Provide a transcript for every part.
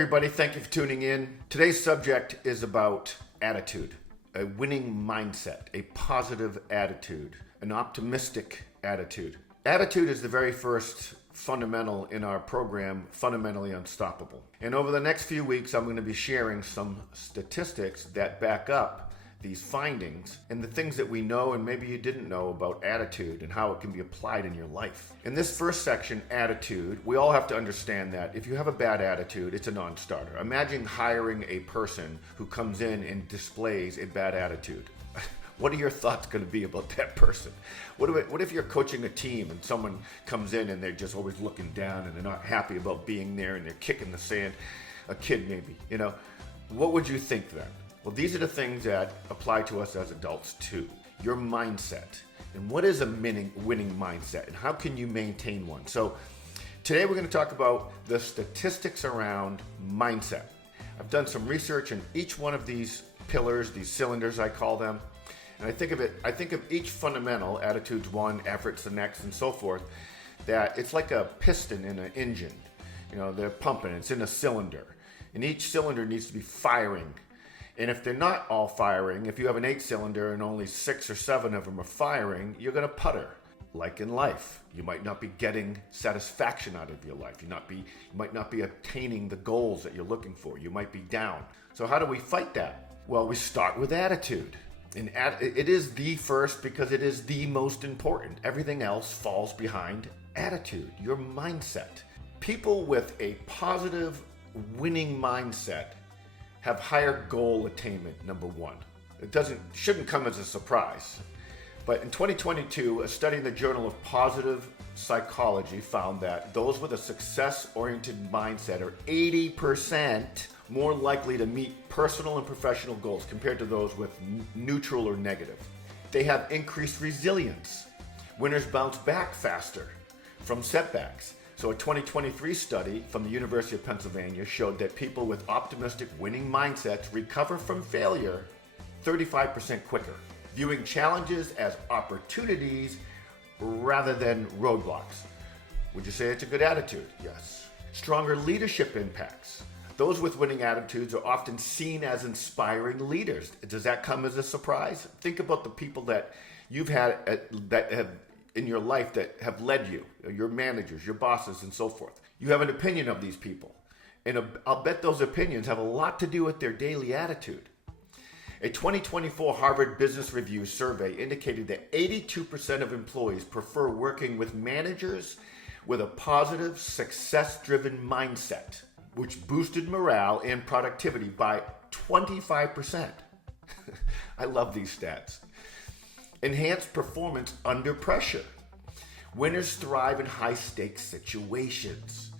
everybody, thank you for tuning in. Today's subject is about attitude, a winning mindset, a positive attitude, an optimistic attitude. Attitude is the very first fundamental in our program, Fundamentally Unstoppable. And over the next few weeks, I'm going to be sharing some statistics that back up these findings and the things that we know and maybe you didn't know about attitude and how it can be applied in your life. In this first section, attitude, we all have to understand that if you have a bad attitude, it's a non-starter. Imagine hiring a person who comes in and displays a bad attitude. What are your thoughts going to be about that person? What if you're coaching a team and someone comes in and they're just always looking down and they're not happy about being there and they're kicking the sand? A kid maybe, what would you think then? Well, these are the things that apply to us as adults too. Your mindset. And what is a winning mindset? And how can you maintain one? So today we're going to talk about the statistics around mindset. I've done some research in each one of these pillars, these cylinders I call them. And I think of each fundamental, attitude's one, effort's the next, and so forth, that it's like a piston in an engine. They're pumping, it's in a cylinder. And each cylinder needs to be firing. And if they're not all firing, if you have an 8-cylinder and only 6 or 7 of them are firing, you're going to putter. Like in life, you might not be getting satisfaction out of your life. You might not be attaining the goals that you're looking for. You might be down. So how do we fight that? Well, we start with attitude. And it is the first because it is the most important. Everything else falls behind attitude, your mindset. People with a positive, winning mindset have higher goal attainment, number one. It shouldn't come as a surprise. But in 2022, a study in the Journal of Positive Psychology found that those with a success-oriented mindset are 80% more likely to meet personal and professional goals compared to those with neutral or negative. They have increased resilience. Winners bounce back faster from setbacks. So a 2023 study from the University of Pennsylvania showed that people with optimistic winning mindsets recover from failure 35% quicker, viewing challenges as opportunities rather than roadblocks. Would you say it's a good attitude? Yes. Stronger leadership impacts. Those with winning attitudes are often seen as inspiring leaders. Does that come as a surprise? Think about the people that you've had that have in your life that have led you, your managers, your bosses, and so forth. You have an opinion of these people. And I'll bet those opinions have a lot to do with their daily attitude. A 2024 Harvard Business Review survey indicated that 82% of employees prefer working with managers with a positive, success-driven mindset, which boosted morale and productivity by 25%. I love these stats. Enhanced performance under pressure. Winners thrive in high-stakes situations.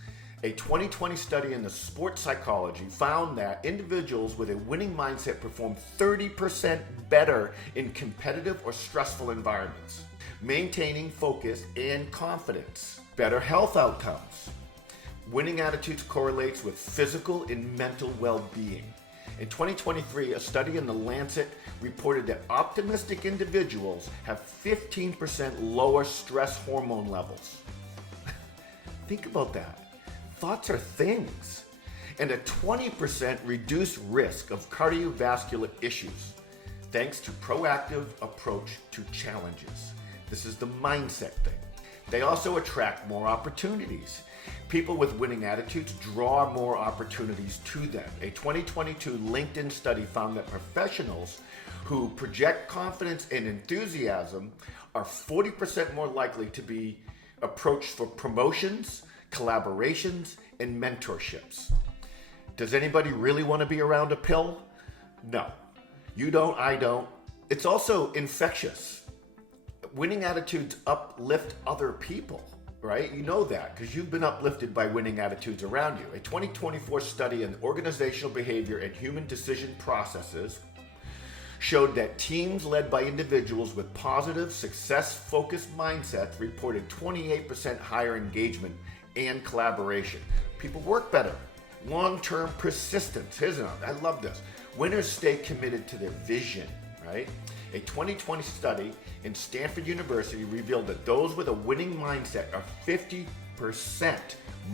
A 2020 study in the sports psychology found that individuals with a winning mindset perform 30% better in competitive or stressful environments, maintaining focus and confidence. Better health outcomes. Winning attitudes correlates with physical and mental well-being. In 2023, a study in The Lancet reported that optimistic individuals have 15% lower stress hormone levels. Think about that. Thoughts are things. And a 20% reduced risk of cardiovascular issues thanks to proactive approach to challenges. This is the mindset thing. They also attract more opportunities. People with winning attitudes draw more opportunities to them. A 2022 LinkedIn study found that professionals who project confidence and enthusiasm are 40% more likely to be approached for promotions, collaborations, and mentorships. Does anybody really want to be around a pill? No. You don't, I don't. It's also infectious. Winning attitudes uplift other people. Right? You know that because you've been uplifted by winning attitudes around you. A 2024 study in organizational behavior and human decision processes showed that teams led by individuals with positive, success-focused mindsets reported 28% higher engagement and collaboration. People work better. Long-term persistence. Here's another. I love this. Winners stay committed to their vision, right? A 2020 study in Stanford University revealed that those with a winning mindset are 50%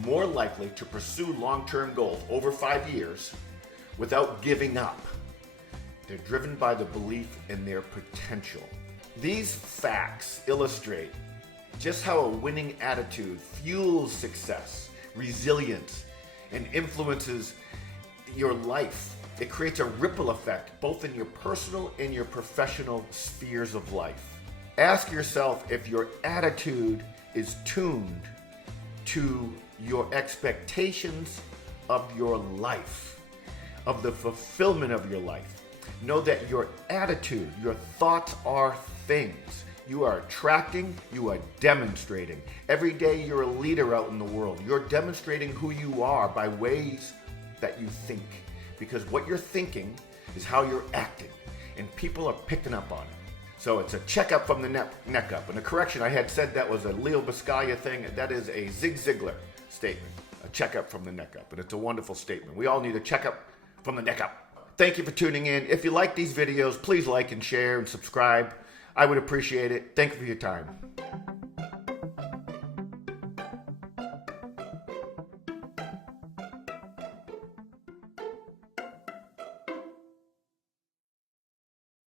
more likely to pursue long-term goals over 5 years without giving up. They're driven by the belief in their potential. These facts illustrate just how a winning attitude fuels success, resilience, and influences your life. It creates a ripple effect both in your personal and your professional spheres of life. Ask yourself if your attitude is tuned to your expectations of your life, of the fulfillment of your life. Know that your attitude, your thoughts are things. You are attracting, you are demonstrating. Every day you're a leader out in the world. You're demonstrating who you are by ways that you think. Because what you're thinking is how you're acting. And people are picking up on it. So it's a checkup from the neck up. And a correction, I had said that was a Leo Biscaya thing. That is a Zig Ziglar statement. A checkup from the neck up. And it's a wonderful statement. We all need a checkup from the neck up. Thank you for tuning in. If you like these videos, please like and share and subscribe. I would appreciate it. Thank you for your time.